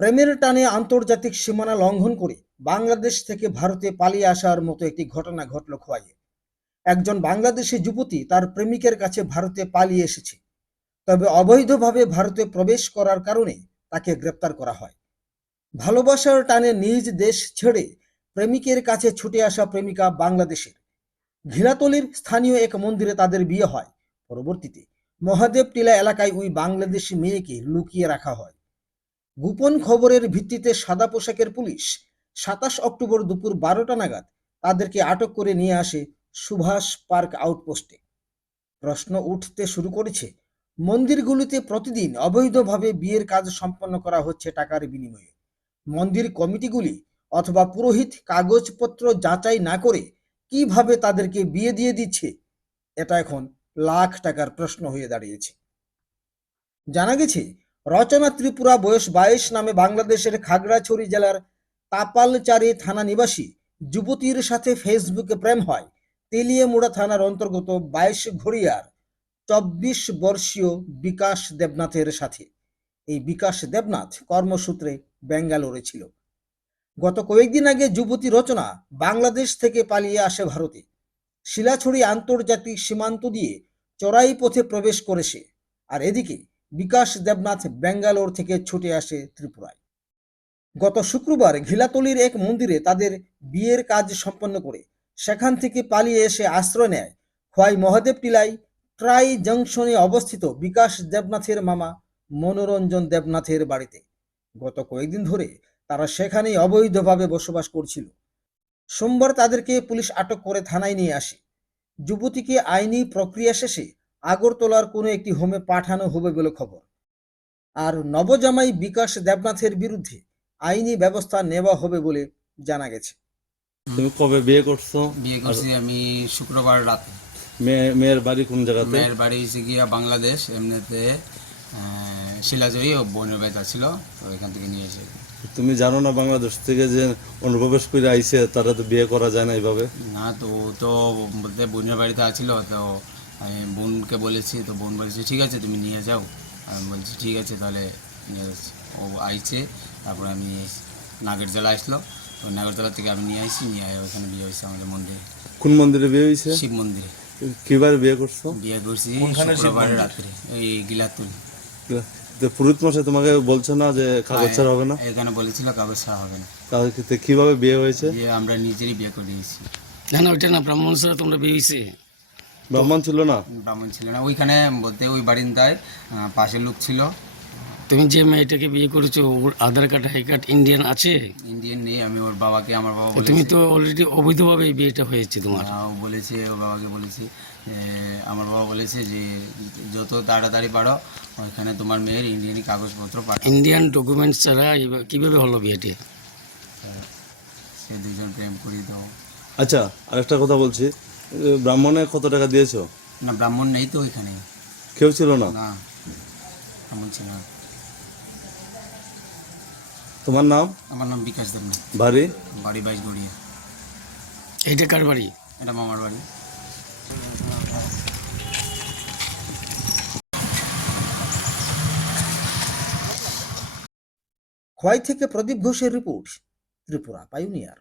প্রেমের টানে আন্তর্জাতিক সীমানা লঙ্ঘন করে বাংলাদেশ থেকে ভারতে পালিয়ে আসার মতো একটি ঘটনা ঘটল খোয়াইয়ে। একজন বাংলাদেশি যুবতী তার প্রেমিকের কাছে ভারতে পালিয়ে এসেছে। তবে অবৈধভাবে ভারতে প্রবেশ করার কারণে তাকে গ্রেপ্তার করা হয়। ভালোবাসার টানে নিজ দেশ ছেড়ে প্রেমিকের কাছে ছুটে আসা প্রেমিকা বাংলাদেশের। ঘিলাতলির স্থানীয় এক মন্দিরে তাদের বিয়ে হয়। পরবর্তীতে মহাদেব টিলা এলাকায় ওই বাংলাদেশি মেয়েকে লুকিয়ে রাখা হয়। গোপন খবরের ভিত্তিতে সাদা পোশাকের পুলিশ সাতাশ অক্টোবর দুপুর বারোটা নাগাদ তাদেরকে আটক করে নিয়ে আসে সুভাষ পার্ক আউটপোস্টে। প্রশ্ন উঠতে শুরু করেছে, মন্দিরগুলিতে প্রতিদিন অবৈধভাবে বিয়ের কাজ সম্পন্ন করা হচ্ছে টাকার বিনিময়ে। মন্দির কমিটিগুলি অথবা পুরোহিত কাগজপত্র যাচাই না করে কীভাবে তাদেরকে বিয়ে দিয়ে দিচ্ছে, এটা এখন লাখ টাকার প্রশ্ন হয়ে দাঁড়িয়েছে। জানা গেছে রচনা ত্রিপুরা বয়স বাইশ নামে বাংলাদেশের খাগড়াছড়ি জেলার তাপালচারি থানা নিবাসী। যুবতীর সাথে ফেসবুকে প্রেম হয়। তেলিয়ামুড়া থানার অন্তর্গত বাইশ ঘড়িয়ার চব্বিশ বর্ষীয় বিকাশ দেবনাথের সাথে। এই বিকাশ দেবনাথ কর্মসূত্রে ব্যাঙ্গালোরে ছিল। গত কয়েকদিন আগে যুবতী রচনা বাংলাদেশ থেকে পালিয়ে আসে ভারতে। শিলাছড়ি আন্তর্জাতিক সীমান্ত দিয়ে চড়াই পথে প্রবেশ করে সে আর এদিকে বিকাশ দেবনাথ বেঙ্গালোর থেকে ছুটে আসে ত্রিপুরায়। গত শুক্রবার ঘিলাতলির এক মন্দিরে তাদের বিয়ের কাজ সম্পন্ন করে সেখান থেকে পালিয়ে এসে আশ্রয় নেয় খোয়াই মহাদেব টিলাই ট্রাই জংশনে অবস্থিত বিকাশ দেবনাথের মামা মনোরঞ্জন দেবনাথের বাড়িতে। গত কয়েকদিন ধরে তারা সেখানেই অবৈধভাবে বসবাস করছিল। সোমবার তাদেরকে পুলিশ আটক করে থানায় নিয়ে আসে। যুবতীকে আইনি প্রক্রিয়া শেষে আগরতলার কোনো একটি হোমে পাঠানো হবে বলে খবর। আর নবজামাই বিকাশ দেবনাথের বিরুদ্ধে আইনি ব্যবস্থা নেওয়া হবে বলে জানা গেছে। তুমি কবে বিয়ে করছ? বিয়ে করছি আমি শুক্রবার রাতে। মেয়ে মেয়ের বাড়ি কোন জায়গাতে? মেয়ের বাড়ি এসে গিয়া বাংলাদেশ এমনিতে শিলাজয়ী ও বোনের বাড়িতে ছিল তো এখান থেকে নিয়ে এসে। তুমি জানো না বাংলাদেশ থেকে যে অনুপ্রবেশ করে আইছে তারা তো বিয়ে করা যায় না এইভাবে? না তো তো বলতে বোনের বাড়িতে আছিল তো আমি বোনকে বলেছি তো বোন বলেছে ঠিক আছে তুমি নিয়ে যাও। আমি বলছি ঠিক আছে তাহলে নিয়ে যাচ্ছি। ও আইছে তারপরে আমি নাগের জেলা আসলো। তো নাগরতলা থেকে আমি নিয়ে আসি নিয়ে আয় ওখানে বিয়ে হয়েছে আমাদের মন্দিরে। কোন মন্দিরে বিয়ে হয়েছে? শিব মন্দিরে। কিবার বিয়ে করছ? বিয়ে করছি শুক্রবার রাত্রে এই গিলাতুল। তো পুরোহিত মশাই তোমাকে বলছে না যে কাগজ ছাড়া হবে না? এখানে বলেছিল কাগজ ছাড়া হবে না। তাহলে কীভাবে বিয়ে হয়েছে? আমরা নিজেরই বিয়ে করে দিয়েছি। না না ওইটা না ব্রাহ্মণ ছাড়া তোমরা বেরিয়েছে ব্রাহ্মণ ছিল না? ব্রাহ্মণ ছিল না। ওইখানে বলতে ওই বারিন্দায় পাশের লোক ছিল। তুমি যে মেয়েটাকে বিয়ে করেছ ওর আধার কার্ড হাই কার্ড ইন্ডিয়ান আছে? ইন্ডিয়ান নেই আমি ওর বাবাকে আমার বাবা তুমি তো অলরেডি অবৈধভাবে এই বিয়েটা হয়েছে তোমার। ও বলেছে ওর বাবাকে বলেছে। আমার বাবা বলেছে যে যত তাড়াতাড়ি পারো ওইখানে তোমার মেয়ের ইন্ডিয়ানি কাগজপত্র পাঠাও। ইন্ডিয়ান ডকুমেন্টস ছাড়া এবার কীভাবে হলো বিয়েটা? সে দুজন প্রেম করি তো আচ্ছা আরেকটা কথা বলছি। ব্রাহ্মণে কত টাকা দিয়েছ? না ব্রাহ্মণ নেই তো ওইখানে। কেউ ছিল না? না ব্রাহ্মণ ছিল না। তোমার নাম? আমার নাম বিকাশ দেবনা বাড়ি? বাড়ি বাইশ গড়িয়া এইটা কার বাড়ি? এটা মামার বাড়ি। খোয়াই থেকে প্রদীপ ঘোষের রিপোর্ট ত্রিপুরা পাইওনিয়ার